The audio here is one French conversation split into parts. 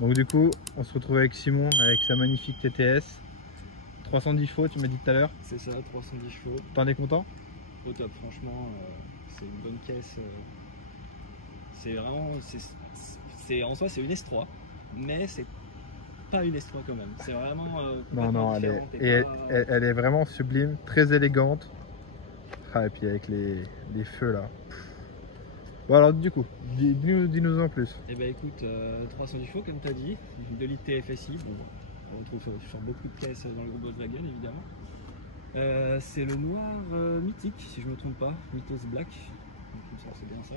Donc du coup, on se retrouve avec Simon, avec sa magnifique TTS. 310 chevaux, tu m'as dit tout à l'heure. C'est ça, 310 chevaux. T'en es content? Au top, franchement, c'est une bonne caisse. C'est vraiment, en soi c'est une S3, mais c'est pas une S3 quand même. C'est vraiment non, elle est vraiment sublime, très élégante. Ah, et puis avec les feux là. Bon alors du coup, dis-nous en plus. Eh ben écoute, 310 chevaux comme tu as dit, 2 litres TFSI, bon, on trouve sur beaucoup de caisses dans le groupe Volkswagen évidemment. C'est le noir mythique si je me trompe pas, Mythos Black, donc ça c'est bien ça.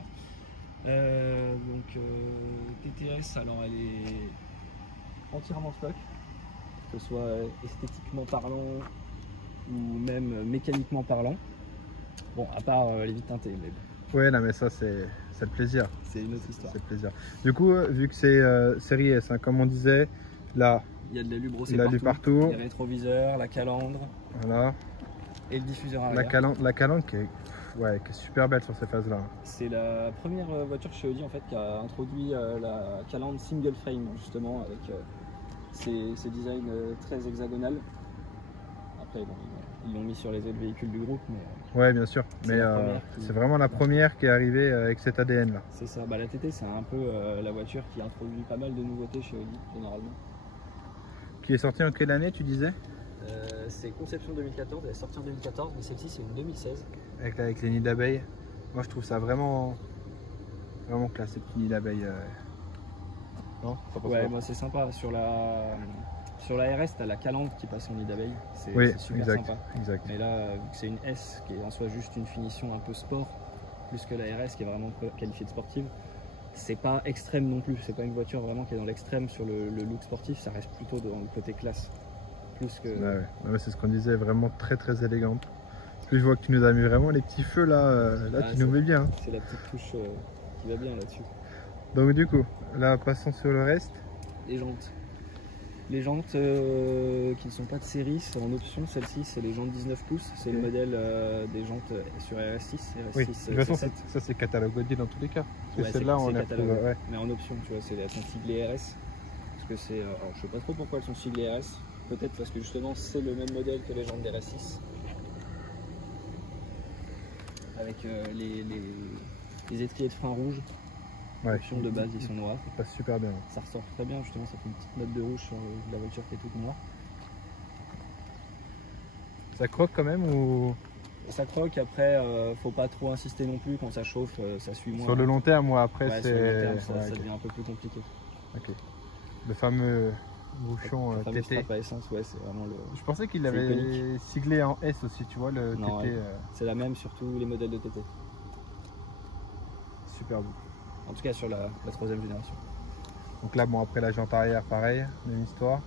TTS, alors elle est entièrement stock, que ce soit esthétiquement parlant ou même mécaniquement parlant. Bon, à part les vitres teintées, mais bon. Ouais, non mais ça c'est le plaisir. C'est une autre histoire. C'est le plaisir. Du coup, vu que c'est série S, hein, comme on disait, là, il y a de l'alu brossé partout, les rétroviseurs, la calandre, voilà, et le diffuseur arrière. La calandre qui est super belle sur ces phases-là. C'est la première voiture chez Audi en fait qui a introduit la calandre single frame justement avec ces designs très hexagonales. Après bon, ils l'ont mis sur les autres véhicules du groupe, mais ouais bien sûr, mais c'est vraiment la première qui est arrivée avec cet ADN là. C'est ça, la TT c'est un peu la voiture qui introduit pas mal de nouveautés chez Audi généralement. Qui est sortie en quelle année tu disais? C'est conception 2014, elle est sortie en 2014, mais celle-ci c'est une 2016. Avec les nids d'abeilles. Moi je trouve ça vraiment classe, ces petits nids d'abeilles. Non, ouais, moi c'est sympa. Sur la RS, tu as la calandre qui passe en nid d'abeille. C'est super sympa. Exact. Mais là, vu que c'est une S qui est en soi juste une finition un peu sport, plus que la RS qui est vraiment qualifiée de sportive, c'est pas extrême non plus. C'est pas une voiture vraiment qui est dans l'extrême sur le look sportif, ça reste plutôt dans le côté classe. Plus que... ouais, c'est ce qu'on disait, vraiment très très élégante. Plus je vois que tu nous as mis vraiment les petits feux là, tu nous mets bien. C'est la petite touche qui va bien là-dessus. Donc du coup, là passons sur le reste. Les jantes. Les jantes qui ne sont pas de série, c'est en option. Celle-ci, c'est les jantes 19 pouces. C'est le modèle des jantes sur RS6. Oui, de toute façon, ça c'est catalogue Audi dans tous les cas. Ouais, celle-là, on la trouve. Ouais. Mais en option, tu vois, elles sont siglées RS. Parce que c'est. Alors, je sais pas trop pourquoi elles sont siglées RS. Peut-être parce que justement, c'est le même modèle que les jantes des RS6. Avec les étriers de frein rouges. Ouais, option de base, ils sont noirs. Ça passe super bien. Ça ressort très bien, justement, ça fait une petite note de rouge sur la voiture qui est toute noire. Ça croque quand même ou... Ça croque, après, faut pas trop insister non plus, quand ça chauffe, ça suit moins. Sur le long terme, moi, après, ouais, c'est... ça devient un peu plus compliqué. Ok. Le fameux bouchon TT. Le strap à essence, ouais, c'est vraiment le... Je pensais qu'il l'avait siglé en S aussi, tu vois, le non, TT. C'est la même sur tous les modèles de TT. Super beau. En tout cas sur la troisième génération. Donc là, bon, après la jante arrière, pareil, même histoire.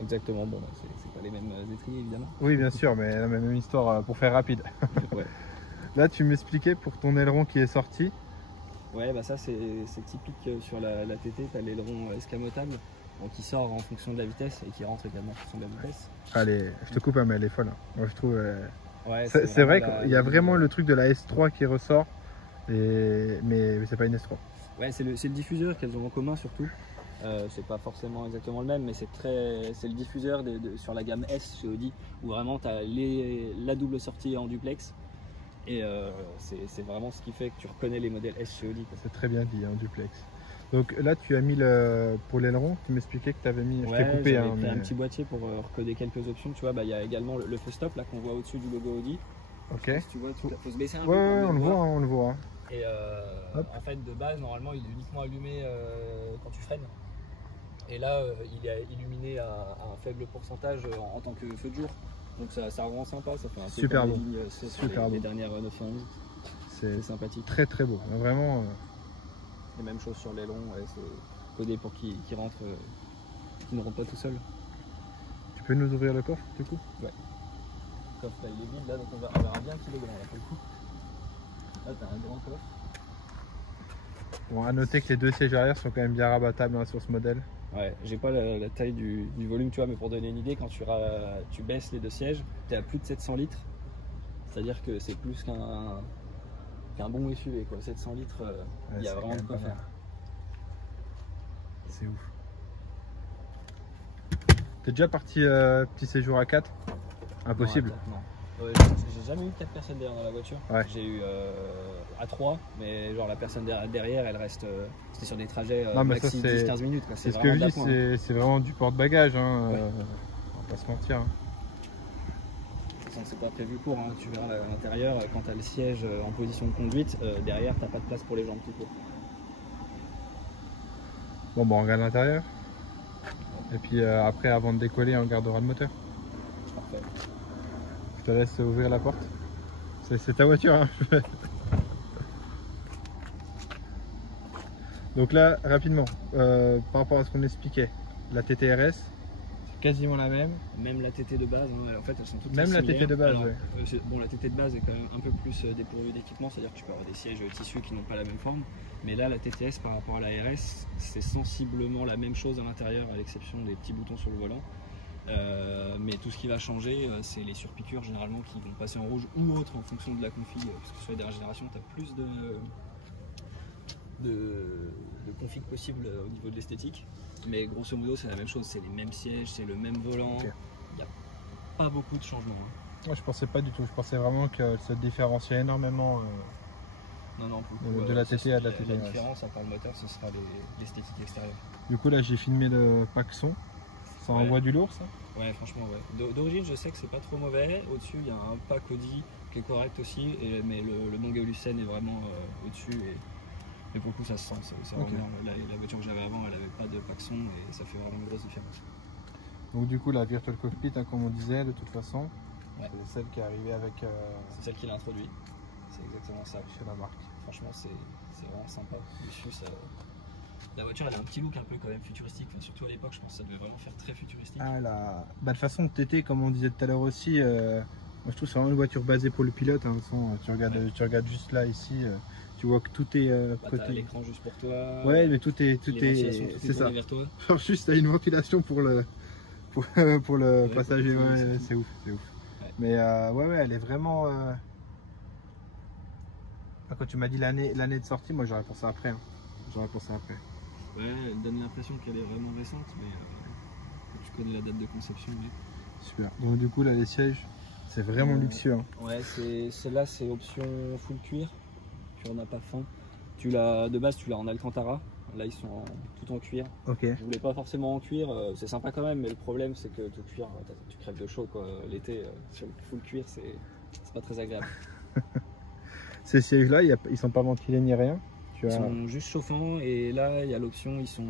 Exactement, bon, c'est pas les mêmes étriers évidemment. Oui, bien sûr, mais la même histoire pour faire rapide. Ouais. Là, tu m'expliquais pour ton aileron qui est sorti. Ouais, ça c'est typique sur la TT, tu as l'aileron escamotable qui sort en fonction de la vitesse et qui rentre également en fonction de la vitesse. Allez, je te coupe, mais elle est folle. Moi, je trouve. Ouais, c'est vrai qu'il y a vraiment le truc de la S3 qui ressort, mais c'est pas une S3. Ouais, c'est le diffuseur qu'elles ont en commun surtout. C'est pas forcément exactement le même, mais c'est le diffuseur sur la gamme S chez Audi, où vraiment tu as la double sortie en duplex. Et c'est vraiment ce qui fait que tu reconnais les modèles S chez Audi. C'est très bien dit, en duplex. Donc là, tu as mis pour l'aileron, tu m'expliquais que tu avais mis. Ouais, je t'ai coupé. J'avais pris un petit boîtier pour recoder quelques options. Tu vois, il y a également le feu stop là qu'on voit au-dessus du logo Audi. Ok. Si tu vois, faut se baisser un peu. Ouais, on le voit. Et en fait, de base, normalement, il est uniquement allumé quand tu freines. Et là, il est illuminé à un faible pourcentage en tant que feu de jour. Donc ça rend sympa, ça fait un peu super beau. Super beau. Les dernières 911. C'est sympathique. Très très beau, vraiment. Les mêmes choses sur l'aileron, c'est codé pour qu'ils rentrent, qu'ils ne rentrent pas tout seul. Tu peux nous ouvrir le coffre du coup? Ouais. Le coffre là, il est vide là, donc on verra bien qu'il est grand là pour le coup. Là t'as un grand coffre. Bon, à noter que les deux sièges arrière sont quand même bien rabattables hein, sur ce modèle. Ouais, j'ai pas la taille du volume, tu vois, mais pour donner une idée, quand tu baisses les deux sièges, tu es à plus de 700 litres. C'est-à-dire que c'est plus qu'un bon SUV, quoi. 700 litres, il y a vraiment de quoi faire. C'est ouf. T'es déjà parti petit séjour à 4? Impossible. Non, à 4, non. J'ai jamais eu 4 personnes derrière dans la voiture. Ouais. J'ai eu à 3, mais genre la personne derrière, elle reste. C'était sur des trajets Non, mais maxi ça, c'est- 10-15 minutes. Quoi. C'est ce que vraiment je dis, d'appoint, hein. c'est vraiment du porte-bagages. Hein, Ouais. on va pas se mentir. Hein. De toute façon, c'est pas prévu pour. Hein. Tu verras à l'intérieur, quand tu as le siège en position de conduite, derrière, t'as pas de place pour les jambes tout court. Bon, bah, on regarde l'intérieur. Et puis après, avant de décoller, on gardera le moteur. Parfait. Je te laisse ouvrir la porte. C'est ta voiture. Hein. Donc là, rapidement, par rapport à ce qu'on expliquait, la TTRS, c'est quasiment la même. Même la TT de base, hein, en fait, elles sont toutes Même très la TT similaires. de base, Alors, ouais. bon, la TT de base est quand même un peu plus dépourvue d'équipement, c'est-à-dire que tu peux avoir des sièges tissus qui n'ont pas la même forme. Mais là, la TTS par rapport à la RS, c'est sensiblement la même chose à l'intérieur, à l'exception des petits boutons sur le volant. Mais tout ce qui va changer, c'est les surpiqûres généralement qui vont passer en rouge ou autre en fonction de la config. Parce que sur les dernières générations, tu as plus de config possible au niveau de l'esthétique. Mais grosso modo, c'est la même chose, c'est les mêmes sièges, c'est le même volant. Ok. Il n'y a pas beaucoup de changements. Hein. Moi, je pensais pas du tout. Je pensais vraiment qu'elle se différenciait énormément. Non, non, pour le coup, De la TT à de la TT. La différence, à part le moteur, ce sera l'esthétique extérieure. Du coup, là, j'ai filmé le pack son. Ça Ouais. envoie du lourd, ça? Ouais, franchement, ouais. D'origine, je sais que c'est pas trop mauvais. Au-dessus, il y a un pack Audi qui est correct aussi, mais le Manga Lucene est vraiment au-dessus. Et pour le coup, ça se sent. C'est Ok. vraiment, la voiture que j'avais avant, elle avait pas de pack son et ça fait vraiment une grosse différence. Donc, du coup, la Virtual Cockpit, hein, comme on disait, de toute façon, Ouais. c'est celle qui est arrivée avec C'est celle qui l'a introduit. C'est exactement ça. chez la marque. Franchement, c'est vraiment sympa. Dessus, la voiture, elle a un petit look un peu quand même futuristique. Enfin, surtout à l'époque, je pense que ça devait vraiment faire très futuristique. Ah, bah, de façon TT, comme on disait tout à l'heure aussi, moi je trouve que c'est vraiment une voiture basée pour le pilote. Hein, de toute façon, tu regardes juste là, ici, tu vois que tout est Bah, côté. t'as l'écran juste pour toi. Ouais, mais tout est. Les ventilations, tout est C'est ça. tourné vers toi. Genre, juste, t'as une ventilation pour le, pour le Ouais, passager. pour le Ouais, pilote, c'est ouf, c'est ouf. Ouais. Mais ouais, elle est vraiment. Ah, quand tu m'as dit l'année de sortie, moi j'aurais pensé après. Hein. J'aurais pensé après. Ouais, elle donne l'impression qu'elle est vraiment récente, mais quand tu connais la date de conception, oui. Super. Donc, du coup, là, les sièges, c'est vraiment luxueux. Hein. Ouais, celle-là, c'est option full cuir. Tu en as pas faim. De base, tu l'as en Alcantara. Là, ils sont tout en cuir. Ok. Je voulais pas forcément en cuir. C'est sympa quand même, mais le problème, c'est que tout cuir, tu crèves de chaud, quoi. L'été, sur le full cuir, c'est pas très agréable. Ces sièges-là, ils sont pas ventilés ni rien. Tu Ils as... sont juste chauffants et là, il y a l'option, ils sont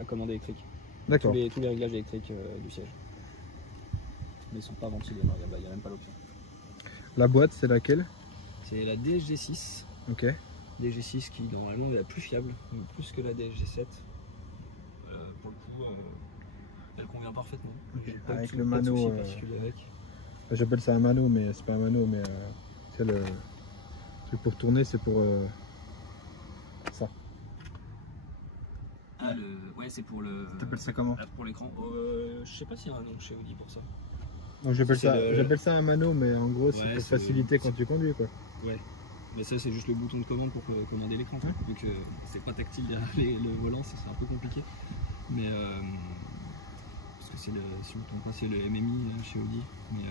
à commande électrique. D'accord. Tous les réglages électriques du siège. Mais ils sont pas ventilés, non, il n'y a même pas l'option. La boîte, c'est laquelle? C'est la DSG6. Ok. DSG6 qui normalement est la plus fiable, plus que la DSG7. Pour le coup, elle convient parfaitement. J'ai pas Avec du tout le pas de mano, souci particulier avec. J'appelle ça un mano, mais c'est pas un mano, mais c'est le truc pour tourner, c'est pour ça. Ah, ouais, c'est pour le. T'appelles ça comment? Pour l'écran. Je sais pas s'il y a un nom chez Audi pour ça. Donc j'appelle C'est ça un mano, mais en gros c'est Ouais, pour c'est faciliter quand tu conduis, quoi. Ouais. Mais ça, c'est juste le bouton de commande pour commander l'écran. Ouais. Vu que c'est pas tactile derrière le volant, ça serait un peu compliqué. Mais parce que si vous ne pas, c'est le MMI chez Audi. Mais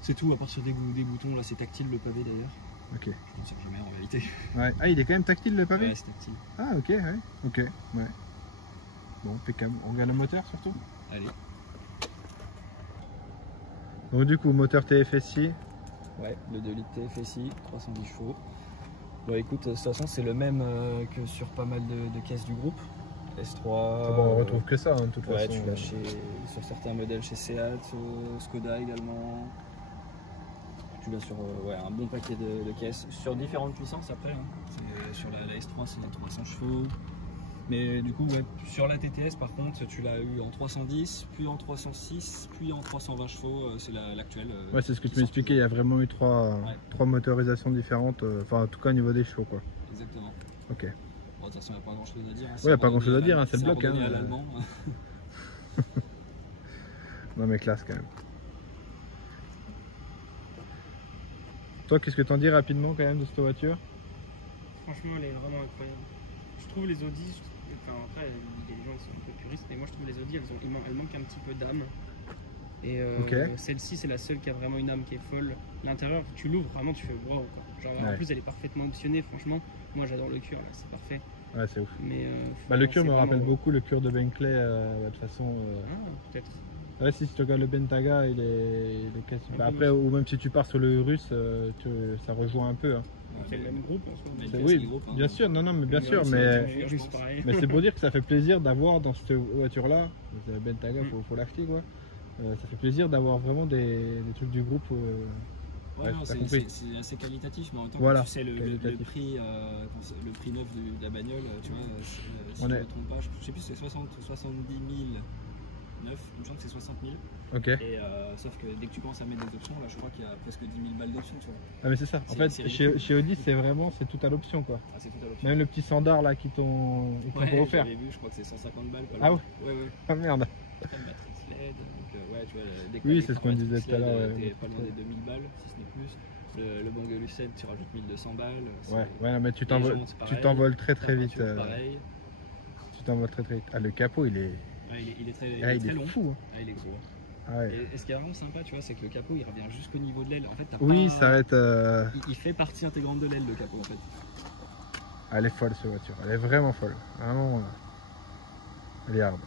c'est tout, à part sur des boutons, là c'est tactile le pavé d'ailleurs. Ok. Je ne sais jamais en réalité. Ouais. Ah, il est quand même tactile le pavé? Ouais, c'est tactile. Ah, ok, ouais. Ok, ouais. Bon, impeccable. On regarde le moteur surtout. Allez. Donc du coup, moteur TFSI. Ouais, le 2 litres TFSI, 310 chevaux. Bon écoute, de toute façon c'est le même que sur pas mal de caisses du groupe. S3. Bon, on retrouve que ça, hein, de toute Ouais, façon. tu l'as sur certains modèles chez Seat, Skoda également. Tu l'as sur un bon paquet de caisses. Sur différentes puissances après. Hein. Sur la S3 c'est 300 chevaux. Mais du coup, ouais, sur la TTS par contre, tu l'as eu en 310, puis en 306, puis en 320 chevaux. C'est l'actuelle. Ouais, c'est ce que tu m'expliquais. Il y a vraiment eu trois motorisations différentes. Enfin, en tout cas au niveau des chevaux, quoi. Exactement. Ok. Bon, de toute façon, il n'y a pas grand chose à dire. Hein. Ouais, il n'y a pas grand chose à dire, hein, c'est le bloc. abandonné Hein. à l'allemand. Non, mais classe quand même. Toi, qu'est-ce que t'en dis rapidement quand même de cette voiture? Franchement, elle est vraiment incroyable. Je trouve les Audi, Enfin, après, il y a des gens qui sont un peu puristes, mais moi je trouve les Audi, elles manquent un petit peu d'âme. Et Ok. celle-ci, c'est la seule qui a vraiment une âme qui est folle. L'intérieur, tu l'ouvres, vraiment, tu fais wow, quoi. Genre, en Ouais. plus, elle est parfaitement optionnée, franchement. Moi, j'adore le cuir, là, c'est parfait. Ouais, c'est ouf. Mais Bah, le non, cuir c'est me rappelle vraiment- beaucoup le cuir de Bentley, de toute façon. Ah, peut-être. Ouais, si tu regardes le Bentayga, il est quasi. Un Bah, peu après, moche. ou même si tu pars sur le russe, ça rejoint un peu. Hein. C'est le même groupe en soi. Mais- C'est- c'est oui, le groupe, hein. bien sûr, non, mais bien Ouais, sûr, c'est mais, le russe, pareil. mais c'est pour dire que ça fait plaisir d'avoir dans cette voiture-là, la Bentayga, faut l'acheter quoi. Ça fait plaisir d'avoir vraiment des trucs du groupe. Ouais, non, t'as c'est compris. assez qualitatif, mais en même temps, Voilà, quand tu sais le qualitatif. prix, le prix neuf de la bagnole, tu vois, si On je est- ne me trompe pas, je sais plus si c'est 60 ou 70 000 neuf, il me semble que c'est 60 000. Ok. Et sauf que dès que tu commences à mettre des options, là je crois qu'il y a presque 10 000 balles d'options, tu vois. Ah, mais c'est ça. En C'est- fait, c'est chez ridicule. Audi, c'est tout à l'option quoi. Ah, c'est tout à l'option. Même le petit standard là qui t'ont Ouais, offert. j'avais vu, je crois que c'est 150 balles. Pas Ah loin. Ouais, ouais. Ah merde. Après, le Matrix LED, donc ouais, tu vois, dès que Oui, t'as c'est ce qu'on l'écran disait Matrix tout à l'heure, LED, ouais, t'es pas loin des 2000 balles, si ce n'est plus. Le Bang Olufsen, tu rajoutes 1200 balles. c'est- Ouais, ouais, non, mais tu les t'envoles, jantes, c'est pareil. t'envoles très La très vite. voiture, pareil. Tu t'envoles très très vite. Ah, le capot, il est, Ouais, il est très, ah, il très est long. fou. Hein. Ah, il est gros. Ah, ouais. Et ce qui est vraiment sympa, tu vois, c'est que le capot il revient jusqu'au niveau de l'aile. En fait, t'as Oui, pas... ça va être. Il fait partie intégrante de l'aile, le capot en fait. Elle est folle cette voiture. Elle est vraiment folle. Vraiment. Elle est hard.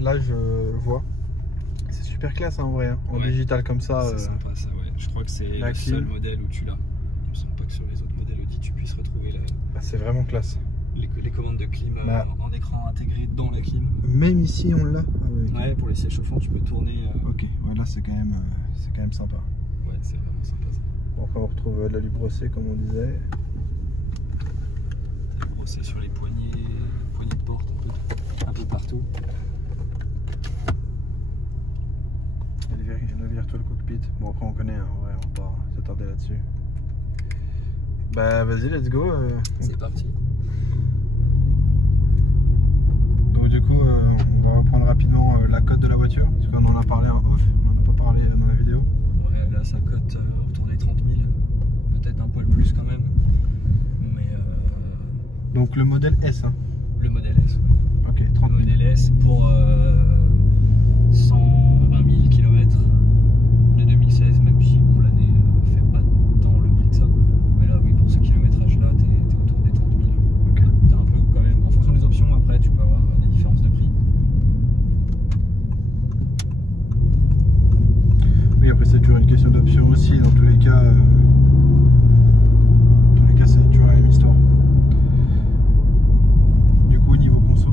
Là, je vois. C'est super classe hein, en vrai. Hein. En Ouais. digital comme ça. C'est sympa ça, ouais. Je crois que c'est la le clim. seul modèle où tu l'as. Je ne sens pas que sur les autres modèles Audi tu puisses retrouver Ah, c'est vraiment classe. les commandes de clim Bah. en écran intégré dans la clim. Même ici, on l'a. Ah, ouais, ok. Ouais, pour les sièges chauffants, tu peux tourner. Ok, ouais, là c'est quand même sympa. Ouais, c'est vraiment sympa ça. Bon, après, on retrouve l'alu brossé comme on disait. T'as brossé sur les poignées de porte un peu partout. Et le virtual cockpit. Bon, après on connaît, hein, ouais, on va pas s'attarder là-dessus. Bah vas-y, let's go. C'est parti. Donc du coup, on va reprendre rapidement la cote de la voiture, parce qu'on en a parlé en off, on en a pas parlé dans la vidéo. Ouais, là ça cote autour des 30 000. Peut-être un poil plus quand même. Mais Donc le modèle S, hein. le modèle S. Ok, Le 30 000. modèle S pour 120 000 km de 2016, même si bon, l'année fait pas tant le prix que ça. Mais là, oui, pour ce kilométrage-là, t'es autour des 30 000. Ok. T'es un peu quand même, en fonction des options, après tu peux avoir des différences de prix. Oui, après c'est toujours une question d'option aussi, dans tous les cas. C'est toujours la même histoire. Du coup, au niveau conso.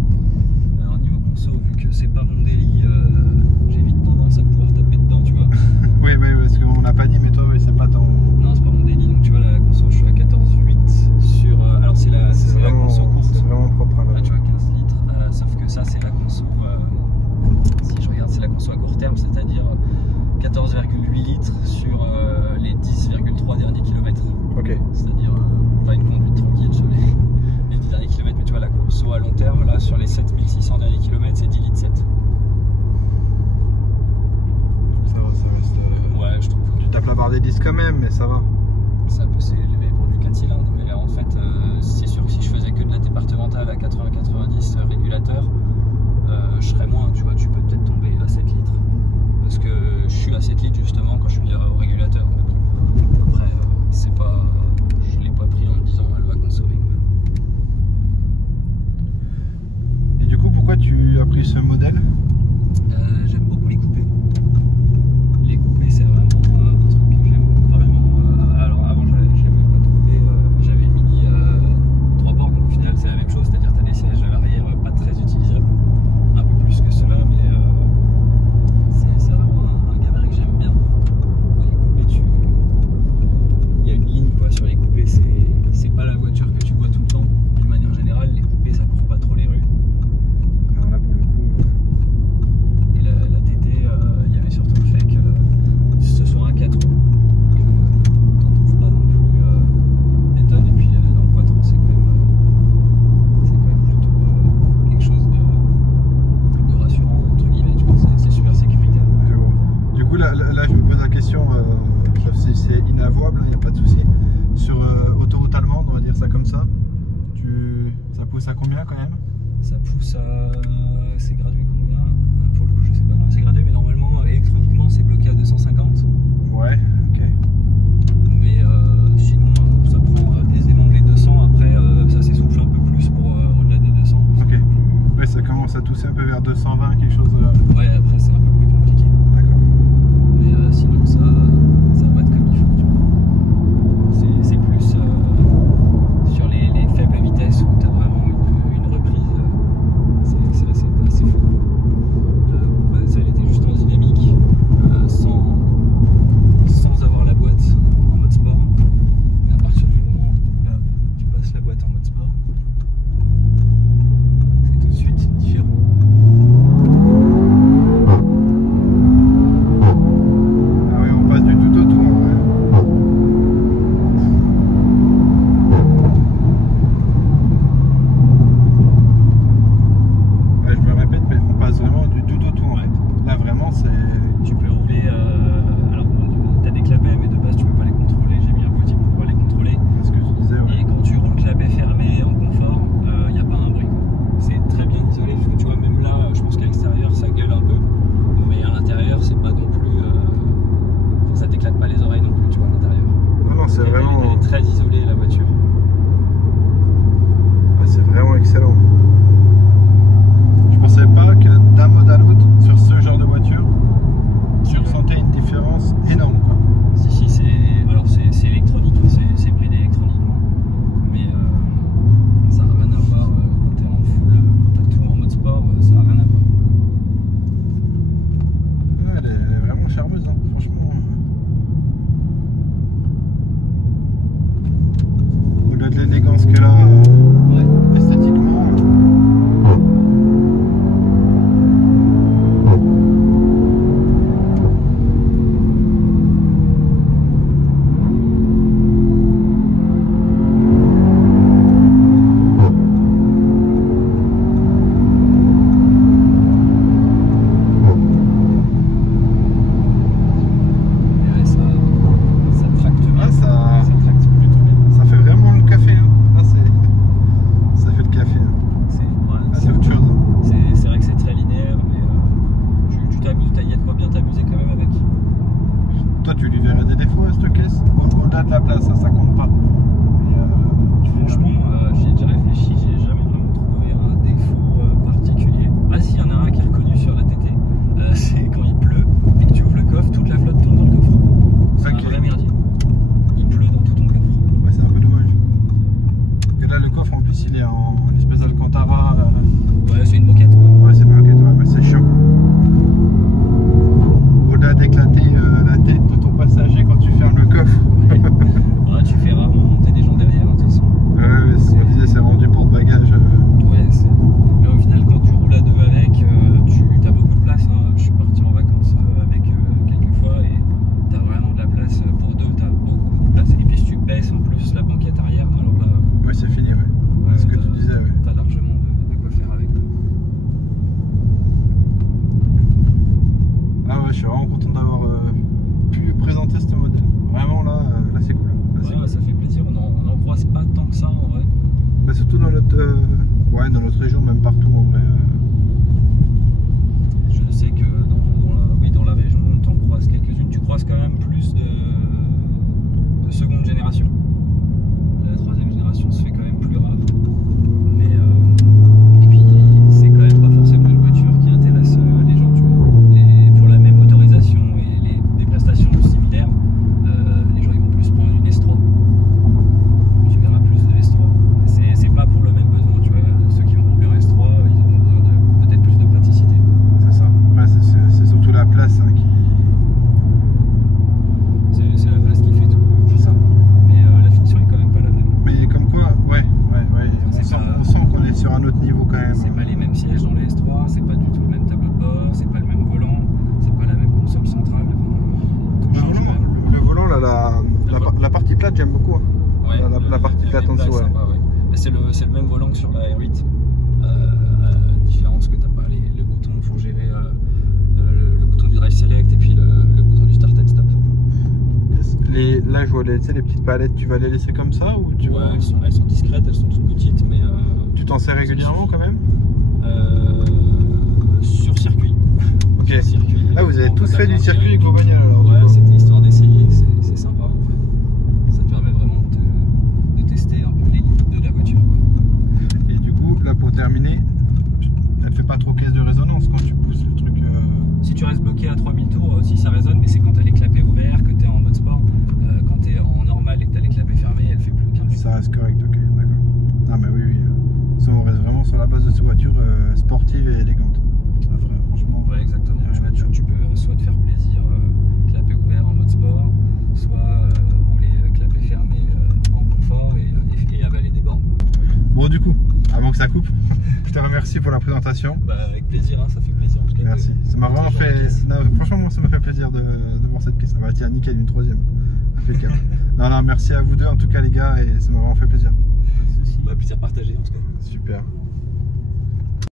Alors, niveau conso, vu que c'est pas mon délit, j'ai vite tendance à pouvoir taper dedans, tu vois. Oui, parce qu'on l'a pas dit, mais toi, oui, c'est pas ton. Non, c'est pas mon délit, donc tu vois, la conso, je suis à 14,8 sur. Alors, c'est la conso courte. C'est vraiment propre à Là, tu vois, 15 litres. Sauf que ça, c'est la conso. Si je regarde, c'est la conso à court terme, c'est-à-dire 14,8 litres sur les 10,3 derniers kilomètres. Ok. C'est-à-dire pas une conduite tranquille sur les 10 derniers kilomètres, mais tu vois, la conso à long terme, là, sur les 7600 derniers kilomètres, c'est 10 litres 7. Ça va, ça reste. Ouais, je trouve. Tu tapes la barre des 10 quand même, mais ça va. Ça peut s'élever pour du 4 cylindres, mais en fait, c'est sûr que si je faisais que de la départementale à 80-90 régulateur, je serais moins, tu vois, tu peux peut-être tomber à 7 litres. Parce que je suis à 7 litres justement quand je suis au régulateur. Mais bon, après, c'est pas. Je l'ai pas pris en me disant elle va consommer. Quoi. Et du coup, pourquoi tu as pris ce modèle? J'aime beaucoup les coupés. Les coupés, c'est vraiment un truc que j'aime vraiment. Alors avant, j'aimais pas de coupés. comme ça, ça pousse à combien quand même? Ça pousse à... c'est gradué combien? Pour le coup je sais pas, non c'est gradué mais normalement électroniquement c'est bloqué à 250. Ouais, ok. Mais sinon ça prend aisément les 200, après ça s'essouffle un peu plus pour au-delà des 200. Ok. Ouais, ça commence à tousser un peu vers 220, quelque chose. Ouais, après c'est un peu plus compliqué. D'accord. Mais sinon ça boite comme il faut, tu vois. C'est plus sur les faibles vitesses où tu as vraiment une reprise, c'est assez fou. Ça elle était juste en dynamique, sans avoir la boîte en mode sport. Mais à partir du moment où là, tu passes la boîte en mode sport, c'est tout de suite différent. Ah oui, on passe du tout au tout. Ouais, je me répète, mais on passe vraiment du tout au tout en fait. Là vraiment c'est... Tu peux rouler, alors tu as des clapets mais de base tu peux pas les contrôler, j'ai mis un boîtier pour pouvoir les contrôler. ce que je disais, ouais. Et quand tu roules clapet fermé en confort, il n'y a pas un bruit. C'est très bien isolé, parce que tu vois même là, je pense qu'à l'extérieur ça gueule un peu, mais à l'intérieur c'est pas non plus... enfin, ça t'éclate pas les oreilles non plus, tu vois, à l'intérieur. Non, c'est vraiment... Elle est très isolée la voiture. Ouais, c'est vraiment excellent. Je pensais pas que d'un mode à l'autre, sur ce genre de voiture, tu ressentais une différence énorme quoi. Si, c'est électronique, c'est bridé électroniquement, mais ça n'a rien à voir quand t'es en full, quand t'as tout en mode sport, ça n'a rien à voir. Ouais, elle est vraiment charmeuse, hein, franchement. Au-delà de l'élégance qu'elle a Ouais. esthétiquement. Mais ça tracte bien. Ah, ça tracte plutôt bien. fait vraiment le café. Hein. Ah, ça fait le café. Hein. Ah, c'est autre chose. Hein. C'est vrai que c'est très linéaire, mais tu t'amuses, il y a de quoi bien t'amuser quand même avec. Toi, tu lui verrais des défauts à cette caisse? Au-delà de la place, ça compte pas. Mais, Franchement, j'y ai déjà réfléchi, j'ai jamais vraiment trouvé un défaut particulier. Ah si, il y en a un qui est reconnu sur la TT, c'est quand il pleut et que tu ouvres le coffre, toute la flotte tombe dans le coffre. C'est Ok. un vrai merdier. Il pleut dans tout ton coffre. ouais, c'est un peu dommage. Et là, le coffre, en plus, il est en espèce d'Alcantara. Ouais, c'est une moquette quoi. Ouais, c'est une moquette, ouais, mais c'est chiant. Au-delà d'éclater la tête de ton passager quand tu fermes le coffre. Ouais, tu fais rarement monter des gens derrière, hein, de toute façon. Ouais, on disait, c'est rendu porte-bagages. Ouais, mais au final, quand tu roules à deux avec, tu as beaucoup de place. Hein. Je suis parti en vacances avec quelques fois et tu as vraiment de la place pour deux, tu as beaucoup de place. Et puis si tu baisses en plus la banquette arrière, alors là, Ouais, c'est fini, ouais. Ouais, ce que tu disais, ouais. tu as largement de quoi faire avec. Ah ouais, je suis vraiment content d'avoir pu présenter ce modèle. Vraiment, là c'est cool. Là, c'est Ouais, cool. ça fait plaisir, on en croise pas tant que ça en vrai. Bah, surtout dans notre, dans notre région, même partout en vrai. Je sais que dans la région, on t'en croise quelques-unes. Tu croises quand même plus de seconde génération. La troisième génération se fait quand même plus rare. Mais et puis c'est quand même pas forcément une voiture qui intéresse les gens, tu vois. Pour la même motorisation et des prestations similaires, les gens ils vont plus prendre une S3. Tu verras plus de S3. C'est pas pour le même besoin, tu vois. Ceux qui vont rouler en S3, ils auront besoin de peut-être plus de praticité. C'est ça. Ouais, c'est surtout la place hein, qui. C'est la place qui fait tout. C'est ça. Mais la finition est quand même pas la même. Mais comme quoi, ouais. C'est On sent qu'on est sur un autre niveau quand même. C'est pas les mêmes sièges dans les S3, c'est pas du tout le même tableau de bord, c'est pas le même volant, c'est pas la même console centrale. Tout change quand même. Le volant, là, la partie plate, j'aime beaucoup. Hein. Ouais, la partie plate en dessous, ouais. Sympa, ouais. Mais c'est le même volant que sur la R8. Différence que t'as pas les boutons, il faut gérer le bouton du drive select et puis le bouton du start and stop. Là, je vois tu sais, les petites palettes, tu vas les laisser comme ça ou tu vas... elles sont discrètes, elles sont toutes petites, mais Tu t'en sers régulièrement quand même? sur circuit. Ok. Sur circuit, Ah, vous avez en tous fait du montagne, circuit avec vos bagnoles alors? Ouais, c'était histoire d'essayer, c'est sympa. Ça te permet vraiment de tester un peu les limites de la voiture, quoi. Et du coup, là pour terminer, elle fait pas trop caisse de résonance quand tu pousses le truc. Si tu restes bloqué à 3000 tours, si ça résonne, mais c'est quand t'as les clapets ouverts, que t'es en mode sport. Quand t'es en normal et que t'as les clapets fermés, elle fait plus aucun bruit. Ça reste correct, ok, d'accord. Non mais oui. Ça, on reste vraiment sur la base de ces voitures sportives et élégantes. Ça ferait franchement. Ouais, exactement. bien. Tu peux soit te faire plaisir, clapet ouvert en mode sport, soit rouler clapet fermé en confort et avaler des bornes. Bon, du coup, avant que ça coupe, je te remercie pour la présentation. Bah, avec plaisir, hein, ça fait plaisir en tout cas. Merci. Ça m'a vraiment fait. Non, franchement, moi, ça m'a fait plaisir de voir cette piste. Ah bah tiens, nickel, une troisième. Impeccable. Non, merci à vous deux en tout cas, les gars, et ça m'a vraiment fait plaisir. Bah, plaisir partagé en tout cas. Super.